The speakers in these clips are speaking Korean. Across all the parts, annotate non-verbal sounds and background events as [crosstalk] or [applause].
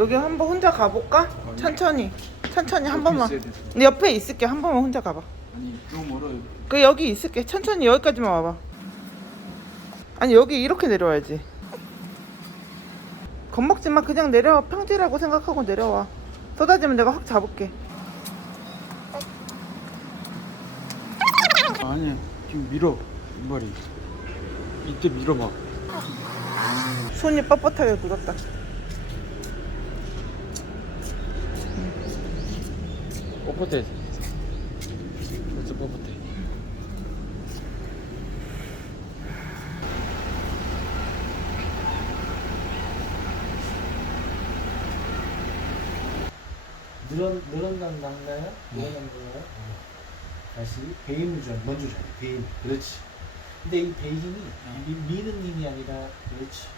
여기 한번 혼자 가볼까? 천천히. 천천히 한 번만. 네, 옆에 있을게. 한 번만 혼자 가봐. 아니 너무 멀어요. 그 여기 있을게. 천천히 여기까지만 와봐. 아니 여기 이렇게 내려와야지. 겁먹지 마. 그냥 내려와 평지라고 생각하고 내려와. 쏟아지면 내가 확 잡을게. 아니야. 지금 밀어. 이 머리. 이때 밀어봐. 손이 뻣뻣하게 굳었다 뻣뻣해. 벌써 뻣뻣해. 늘어난 늘어난 난가요? 늘어난 건가요? 다시 유전 먼저 돼. 배임. 그렇지. 근데 이 배임이 미, 미는 힘이 아니라 그렇지.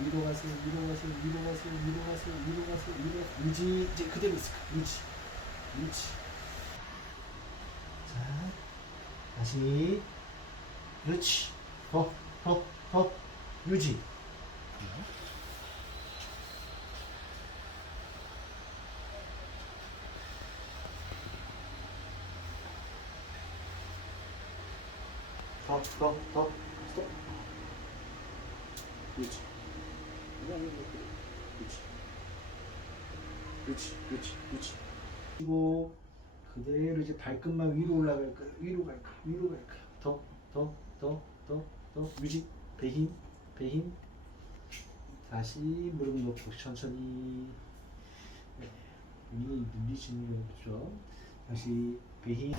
위로 가세요, 위로 가세요, 위로 가세요, 위로 가세요, 위로 가세요, 위로. 유지 이제 그대로 있을 거야. 유지, 유지. 자, 다시. 그렇지. 더, 더, 더. 유지. 더, 더, 더. 스톱. 그렇지. 그렇지. 그렇지. 그렇지. 그렇지. 그리고 그대로 이제 발끝만 위로 올라갈 거야. 위로 갈 거야. 위로 갈 거야. 더, 더, 더, 더, 더. 유지. 배힘, 배힘. 다시 무릎 놓고 천천히. 네. 이 눌리시는 거죠. 다시 배힘.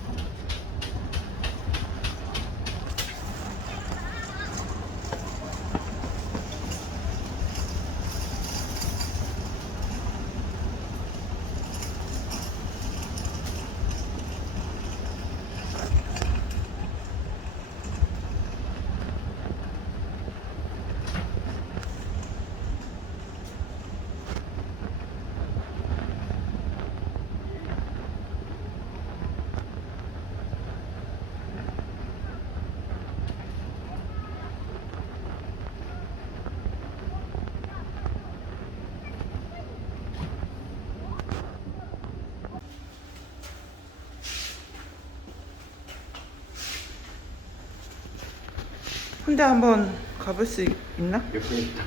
혼자 한번 가볼 수 있- 있나? 옆에 있다.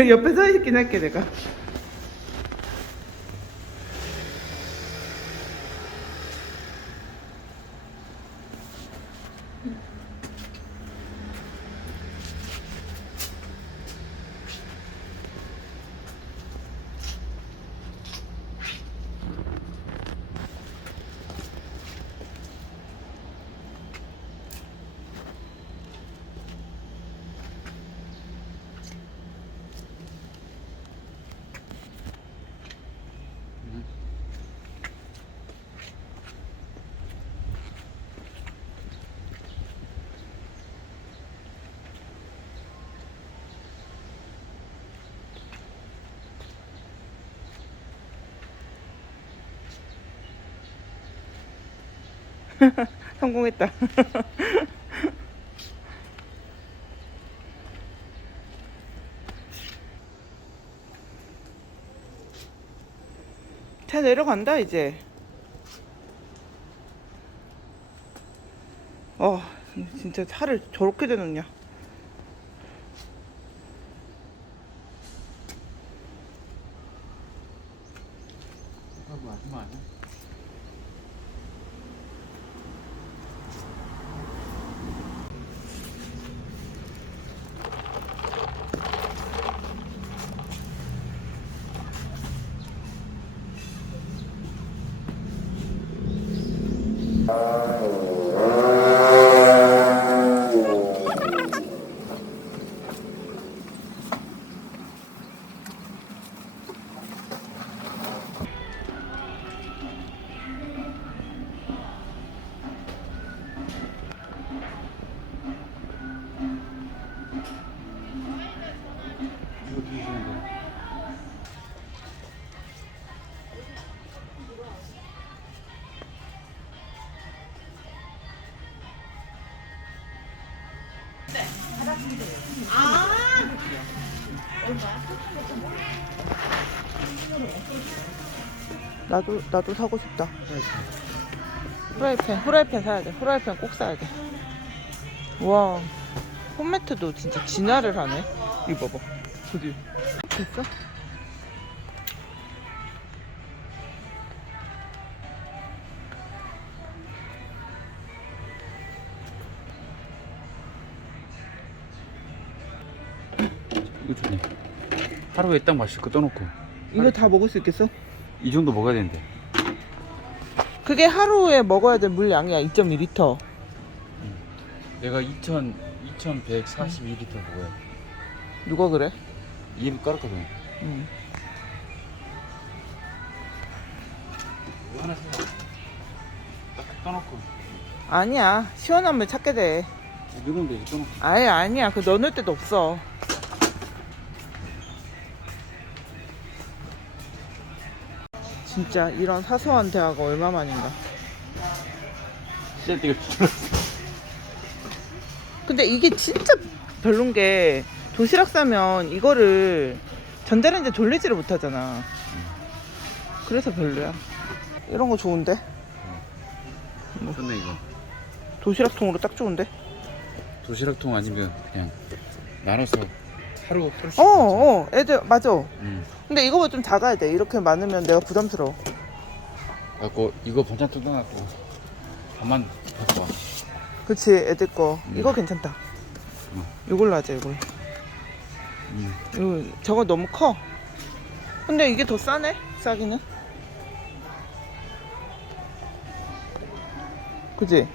[laughs] 옆에 서 있긴 할게 내가 [laughs] 성공했다. [laughs] 차 내려간다 이제. 어 진짜 차를 저렇게 대놓냐 나도 나도 사고 싶다. 후라이팬 후라이팬 사야 돼. 후라이팬 꼭 사야 돼. 와 홈매트도 진짜 진화를 하네. 이거 봐봐. 그지? 됐어? 하루에 딱 마실 거 떠놓고 이거 다 먹을 수 있겠어? 이 정도 먹어야 되는데. 그게 하루에 먹어야 될 물량이야. 2.2리터. 내가 2,000 2,142리터 먹어야 돼. 누가 그래? 입 깔았거든. 응. 이거 하나 사. 딱 떠놓고. 아니야. 시원한 물 찾게 돼. 넣으면 되지 떠놓고. 아예 아니야. 그 넣을 데도 없어. 진짜 이런 사소한 대화가 얼마만인가. 진짜 이거 근데 이게 진짜 별론 게 도시락 싸면 이거를 전자레인지 돌리지를 못하잖아. 그래서 별로야. 이런 거 좋은데? 좋네 이거. 도시락통으로 딱 좋은데? 도시락통 아니면 그냥 나눠서 하루. 어, 어, 애들 맞아. 응. 근데 이거보다 좀 작아야 돼. 이렇게 많으면 내가 부담스러워. 갖고 이거 반찬통 떠갖고 반만 갖고 와. 그치, 애들 거. 음. 이거 괜찮다. 음. 이걸로 하자, 이걸로. 응. 이거, 저거 너무 커. 근데 이게 더 싸네? 싸기는? 그지?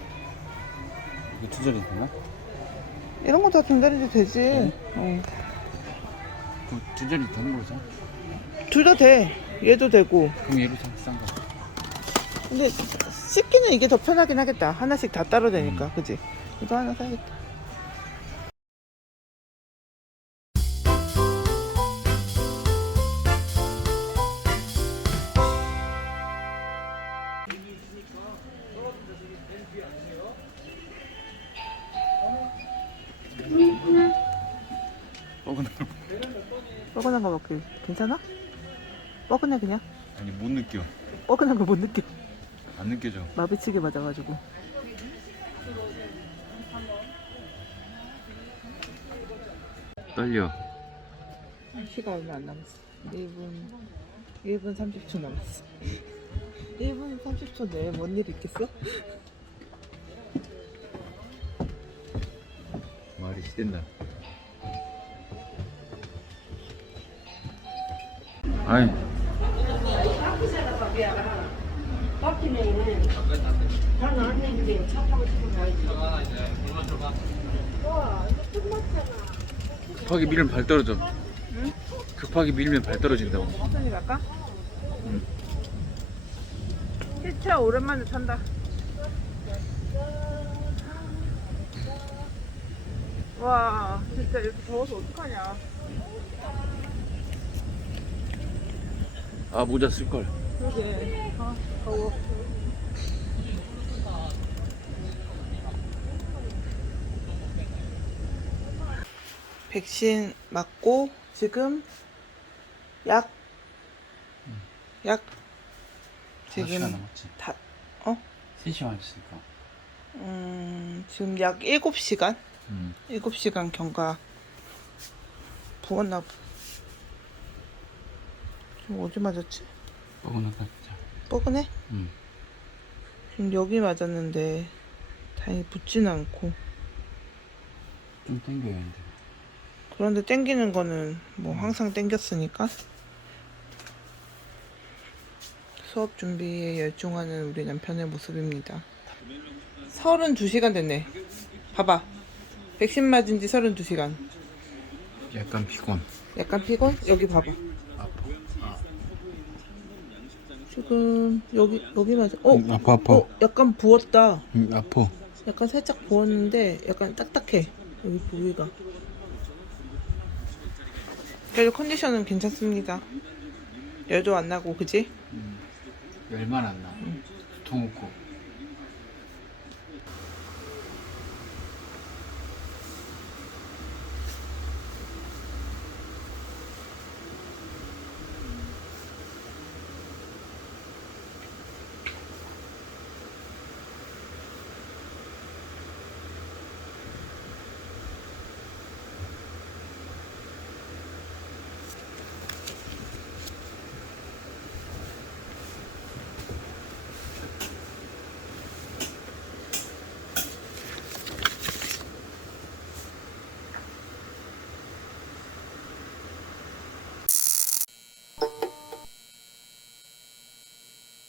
이게 투자리 되나? 이런 거 다 전자레인지 되지. 네. 어. 그 투자리 되는 거죠? 둘 다 돼. 얘도 되고. 그럼 얘로 사- 싼 거. 근데 씻기는 이게 더 편하긴 하겠다. 하나씩 다 따로 되니까. 음. 그지? 이거 하나 사야겠다. 뻐근한 거 먹기 괜찮아? 뻐근해 그냥? 아니 못 느껴. 뻐근한 거 못 느껴. 안 느껴져. 마비치게 맞아가지고. 떨려. 시가 얼마 안 남았어. 1분, 1분 30초 남았어. 1분 30초 내에 뭔 일 있겠어? 말이 시댄다. 아이. 급하게 밀면 발 떨어져. 급하게 밀면 발 떨어진다고. 천천히 갈까? 응. 시차 오랜만에 탄다. 와, 진짜 이렇게 더워서 어떡하냐. 아 모자 쓸 걸. 그러게. 아, 더워. 백신 맞고 지금 약, 약 지금 남았지. 다, 어? 3시간 했으니까. 음, 지금 약 7시간? 음. 7시간 경과 부었나 어디 맞았지? 뻐근하다 진짜. 뻐근해? 음. 지금 여기 맞았는데 다행히 붓진 않고 좀 땡겨야 하는데. 그런데 땡기는 거는 뭐 항상 땡겼으니까 수업 준비에 열중하는 우리 남편의 모습입니다 32시간 됐네 봐봐 백신 맞은 지 32시간 약간 피곤. 약간 피곤? 여기 봐봐 아파. 지금 여기 여기 맞아 어? 음, 아파 아파. 어? 약간 부었다 음, 아파. 약간 살짝 부었는데 약간 딱딱해 여기 부위가 그래도 컨디션은 괜찮습니다 열도 안 나고 그지? 열만 안 나. 두통 없고.